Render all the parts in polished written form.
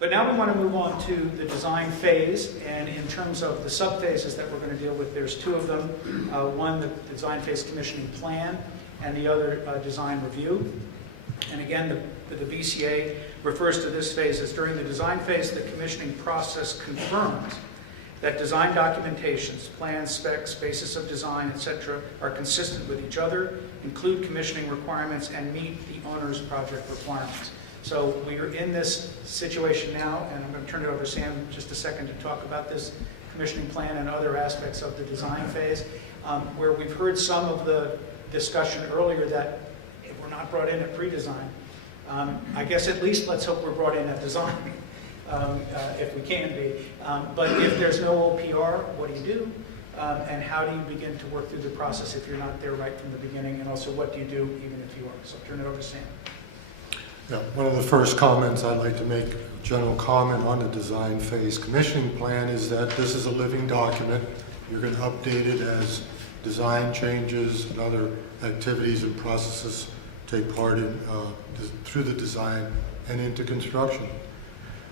But now we want to move on to the design phase, and in terms of the sub-phases that we're going to deal with, there's two of them. One, the design phase commissioning plan, and the other, design review. And again, the BCA refers to this phase as during the design phase, the commissioning process confirms that design documentations, plans, specs, basis of design, etc., are consistent with each other, include commissioning requirements, and meet the owner's project requirements. So we are in this situation now, and I'm going to turn it over to Sam in just a second to talk about this commissioning plan and other aspects of the design phase, where we've heard some of the discussion earlier that if we're not brought in at pre-design, I guess at least let's hope we're brought in at design, if we can be. But if there's no OPR, what do? And how do you begin to work through the process if you're not there right from the beginning? And also, what do you do even if you are? So I'll turn it over to Sam. Yeah, one of the first comments I'd like to make, a general comment on the design phase commissioning plan, is that this is a living document. You're going to update it as design changes and other activities and processes take part in through the design and into construction.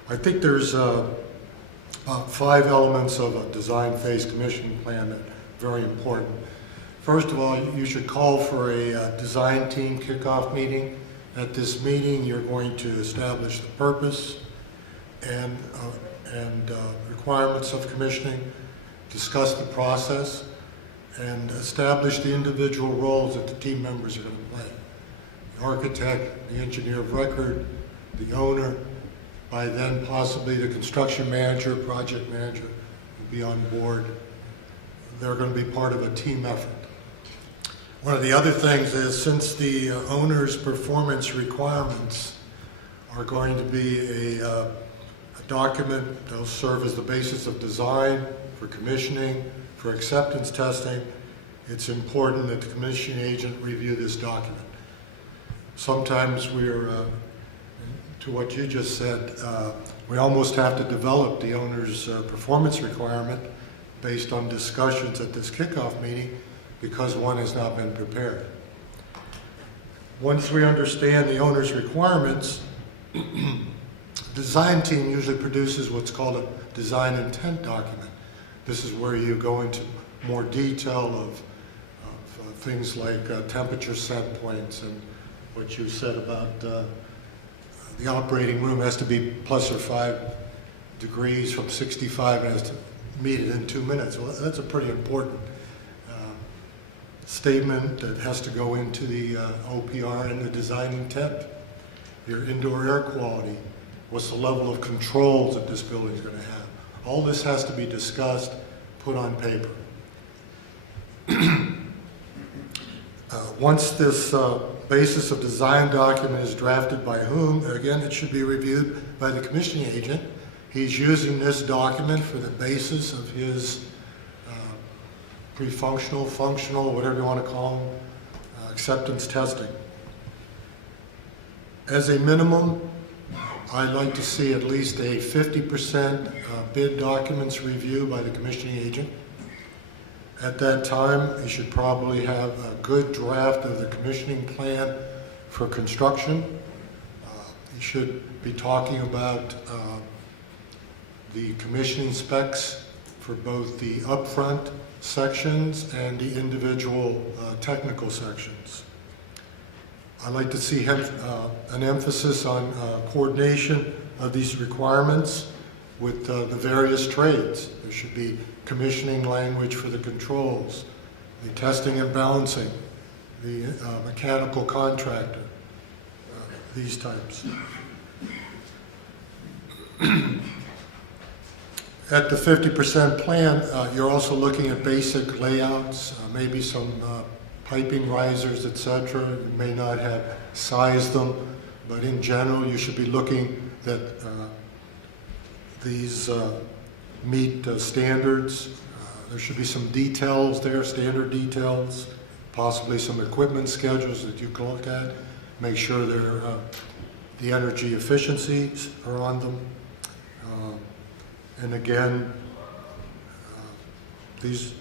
I think there's about 5 elements of a design phase commissioning plan that are very important. First of all, you should call for a design team kickoff meeting. At this meeting, you're going to establish the purpose and requirements of commissioning, discuss the process, and establish the individual roles that the team members are going to play. The architect, the engineer of record, the owner, by then possibly the construction manager, project manager will be on board. They're going to be part of a team effort. One of the other things is, since the owner's performance requirements are going to be a document that will serve as the basis of design, for commissioning, for acceptance testing, it's important that the commissioning agent review this document. Sometimes we're, to what you just said, we almost have to develop the owner's performance requirement based on discussions at this kickoff meeting, because one has not been prepared. Once we understand the owner's requirements, the design team usually produces what's called a design intent document. This is where you go into more detail of things like temperature set points and what you said about the operating room has to be plus or 5 degrees from 65 and has to meet it in 2 minutes. Well, that's a pretty important statement that has to go into the OPR and the design intent. Your indoor air quality, what's the level of controls that this building is going to have. All this has to be discussed, put on paper. Once this basis of design document is drafted by whom, again, it should be reviewed by the commissioning agent. He's using this document for the basis of his pre-functional, functional, whatever you want to call them, acceptance testing. As a minimum, I'd like to see at least a 50% bid documents review by the commissioning agent. At that time, you should probably have a good draft of the commissioning plan for construction. You should be talking about the commissioning specs for both the upfront sections and the individual technical sections. I'd like to see an emphasis on coordination of these requirements with the various trades. There should be commissioning language for the controls, the testing and balancing, the mechanical contractor, these types. At the 50% plan, you're also looking at basic layouts, maybe some piping risers, etc. You may not have sized them, but in general, you should be looking that these meet standards. There should be some details there, standard details, possibly some equipment schedules that you can look at. Make sure the energy efficiencies are on them. And again, these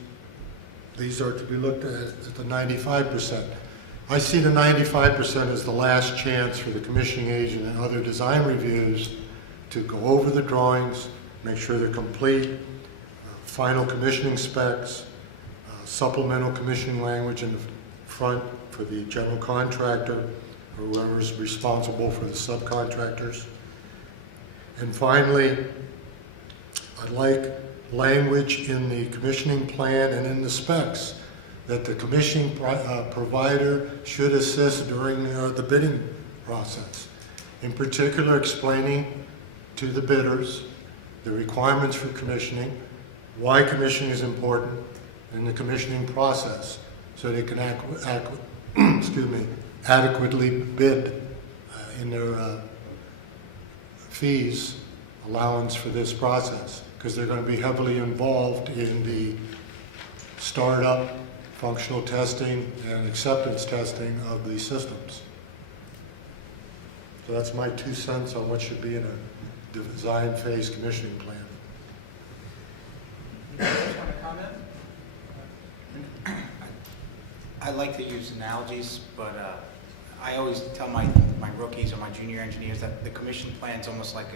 are to be looked at the 95%. I see the 95% as the last chance for the commissioning agent and other design reviews to go over the drawings, make sure they're complete, final commissioning specs, supplemental commissioning language in the front for the general contractor, or whoever's responsible for the subcontractors. And finally, I'd like language in the commissioning plan and in the specs that the commissioning provider should assist during the bidding process. In particular, explaining to the bidders the requirements for commissioning, why commissioning is important in the commissioning process, so they can adequately bid in their fees allowance for this process, because they're going to be heavily involved in the startup, functional testing, and acceptance testing of the systems. So that's my 2 cents on what should be in a design phase commissioning plan. Anybody else want to comment? I like to use analogies, but I always tell my rookies or my junior engineers that the commission plan is almost like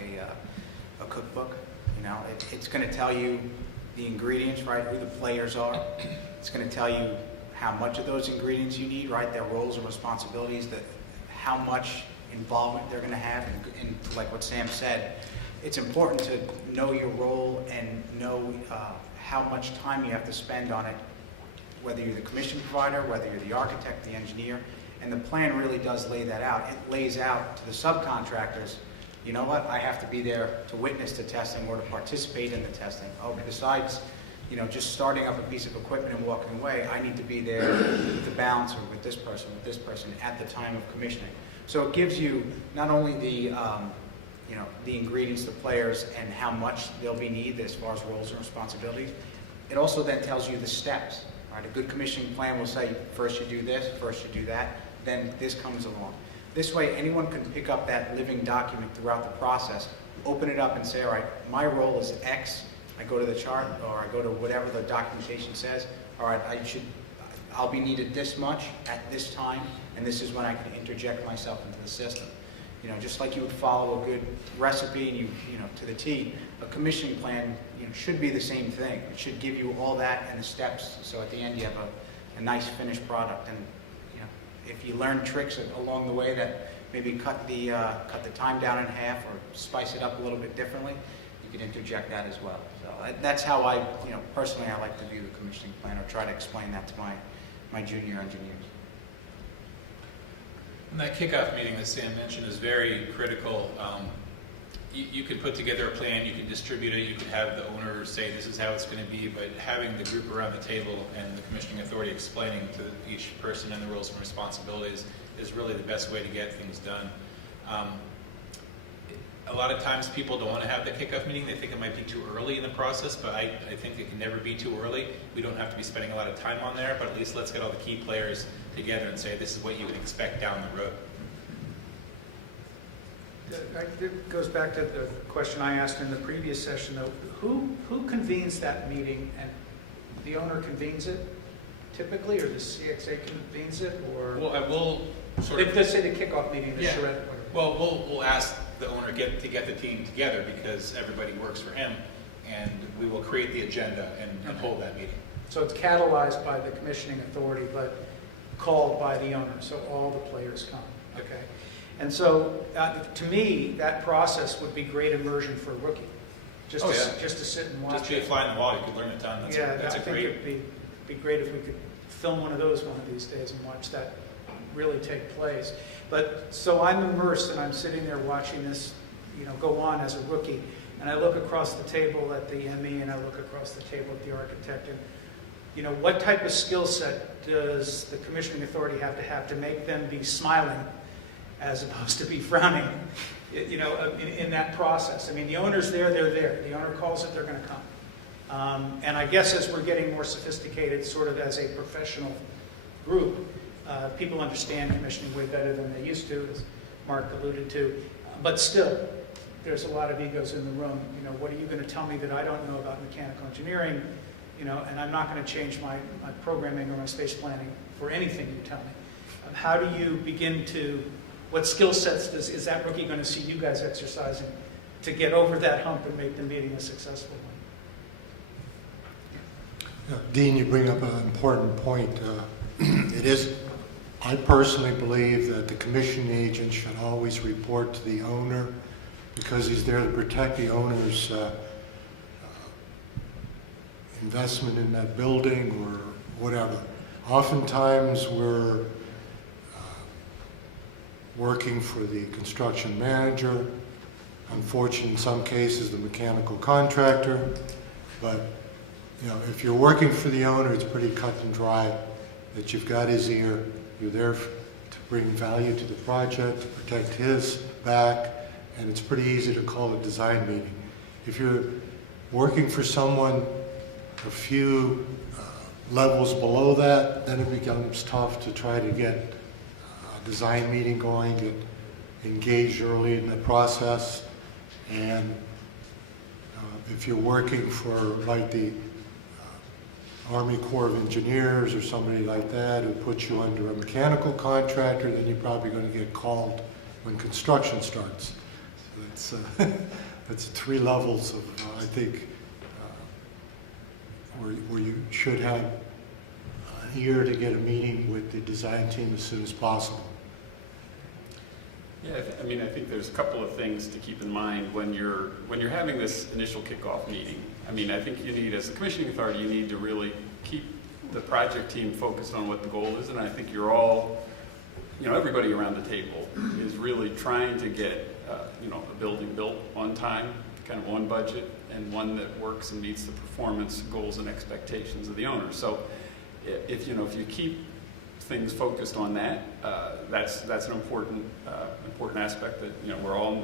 a cookbook. You know, it's going to tell you the ingredients, right, who the players are. It's going to tell you how much of those ingredients you need, right, their roles and responsibilities, how much involvement they're going to have, and like what Sam said, it's important to know your role and know how much time you have to spend on it, whether you're the commission provider, whether you're the architect, the engineer, and the plan really does lay that out. It lays out to the subcontractors, you know what, I have to be there to witness the testing or to participate in the testing. Oh, besides, you know, just starting up a piece of equipment and walking away, I need to be there with the balancer, with this person at the time of commissioning. So it gives you not only the you know, the ingredients, the players, and how much they'll be needed as far as roles and responsibilities. It also then tells you the steps. Right? A good commissioning plan will say, first you do this, first you do that, then this comes along. This way, anyone can pick up that living document throughout the process, open it up and say, all right, my role is X. I go to the chart, or I go to whatever the documentation says. All right, I'll be needed this much at this time, and this is when I can interject myself into the system. You know, just like you would follow a good recipe and you know, to the T, a commissioning plan, you know, should be the same thing. It should give you all that and the steps, so at the end you have a nice finished product. And you know, if you learn tricks along the way that maybe cut the time down in half or spice it up a little bit differently, you can interject that as well. So that's how I, you know, personally I like to view the commissioning plan, or try to explain that to my junior engineers. And that kickoff meeting that Sam mentioned is very critical. You could put together a plan, you could distribute it, you could have the owner say this is how it's going to be, but having the group around the table and the commissioning authority explaining to each person and the roles and responsibilities is really the best way to get things done. A lot of times people don't want to have the kickoff meeting. They think it might be too early in the process, but I think it can never be too early. We don't have to be spending a lot of time on there, but at least let's get all the key players together and say this is what you would expect down the road. It goes back to the question I asked in the previous session, though. Who convenes that meeting? And the owner convenes it typically, or the CXA convenes it, or? Well, I will sort of... Let's say the kickoff meeting, the Yeah. charrette. Well, we'll ask the owner to get the team together, because everybody works for him, and we will create the agenda and hold that meeting. So it's catalyzed by the commissioning authority, but called by the owner, so all the players come, okay? And so, to me, that process would be great immersion for a rookie, just to sit and watch. Just be a fly on the wall, you could learn a ton. That's I think it'd be great if we could film one of those one of these days and watch that really take place. But, so I'm immersed and I'm sitting there watching this, you know, go on as a rookie, and I look across the table at the ME and I look across the table at the architect, and you know, what type of skill set does the commissioning authority have to make them be smiling as opposed to be frowning, you know, in that process? I mean, the owner's there, they're there. The owner calls it, they're going to come. And I guess as we're getting more sophisticated, sort of as a professional group, people understand commissioning way better than they used to, as Mark alluded to. But still, there's a lot of egos in the room. You know, what are you going to tell me that I don't know about mechanical engineering? You know, and I'm not going to change my programming or my space planning for anything you tell me. How do you begin to, what skill sets is that rookie going to see you guys exercising to get over that hump and make the meeting a successful one. Dean, you bring up an important point. I personally believe that the commission agent should always report to the owner because he's there to protect the owner's investment in that building or whatever. Oftentimes we're working for the construction manager, unfortunately in some cases the mechanical contractor, but if you're working for the owner, it's pretty cut and dry that you've got his ear, you're there to bring value to the project, to protect his back, and it's pretty easy to call a design meeting. If you're working for someone a few levels below that, then it becomes tough to try to get a design meeting going, get engaged early in the process, and if you're working for like the Army Corps of Engineers or somebody like that who puts you under a mechanical contractor, then you're probably going to get called when construction starts. So that's 3 levels of, I think, where you should have an ear to get a meeting with the design team as soon as possible. Yeah, I think there's a couple of things to keep in mind when you're having this initial kickoff meeting. I think you need, as the commissioning authority, you need to really keep the project team focused on what the goal is, and I think you're all, everybody around the table is really trying to get, a building built on time, kind of on budget, and one that works and meets the performance goals and expectations of the owner. So, if you keep things focused on that, that's an important aspect that we're all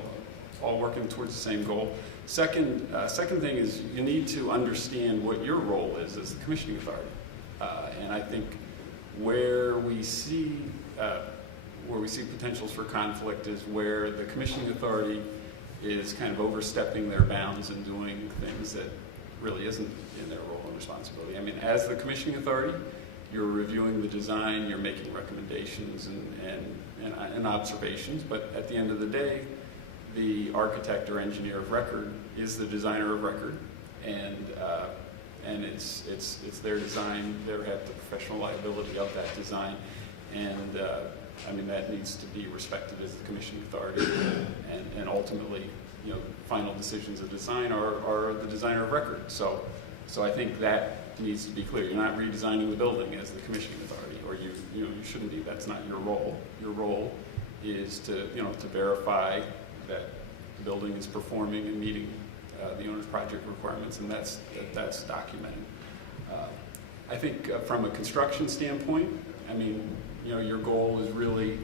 working towards the same goal. Second thing is you need to understand what your role is as the commissioning authority, and I think where we see potentials for conflict is where the commissioning authority is kind of overstepping their bounds and doing things that really isn't in their role and responsibility. As the commissioning authority, you're reviewing the design, you're making recommendations and observations, but at the end of the day, the architect or engineer of record is the designer of record, and it's their design. They have the professional liability of that design, and that needs to be respected as the commissioning authority, and ultimately, final decisions of design are the designer of record. So I think that needs to be clear. You're not redesigning the building as the commissioning authority, or you shouldn't be. That's not your role. Your role is to verify that the building is performing and meeting the owner's project requirements, and that's documented. I think from a construction standpoint, your goal is really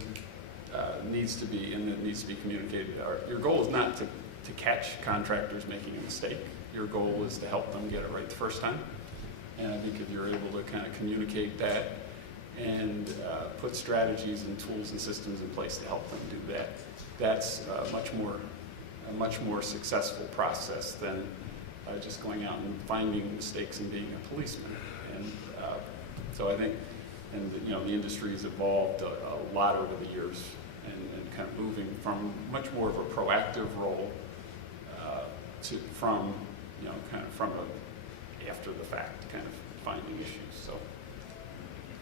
needs to be, and it needs to be communicated. Your goal is not to catch contractors making a mistake. Your goal is to help them get it right the first time. And I think if you're able to kind of communicate that and put strategies and tools and systems in place to help them do that, that's a much more successful process than just going out and finding mistakes and being a policeman. And so I think, the industry has evolved a lot over the years, and kind of moving from much more of a proactive role from a after the fact kind of finding issues. So.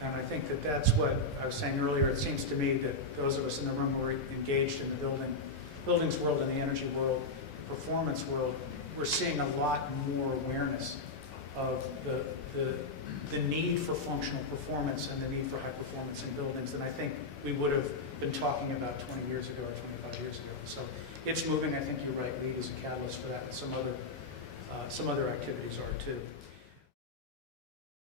And I think that's what I was saying earlier. It seems to me that those of us in the room who are engaged in the buildings world and the energy world, performance world, we're seeing a lot more awareness of the need for functional performance and the need for high performance in buildings than I think we would have been talking about 20 years ago or 25 years ago. So it's moving. I think you're right. LEED is a catalyst for that, and some other activities are too.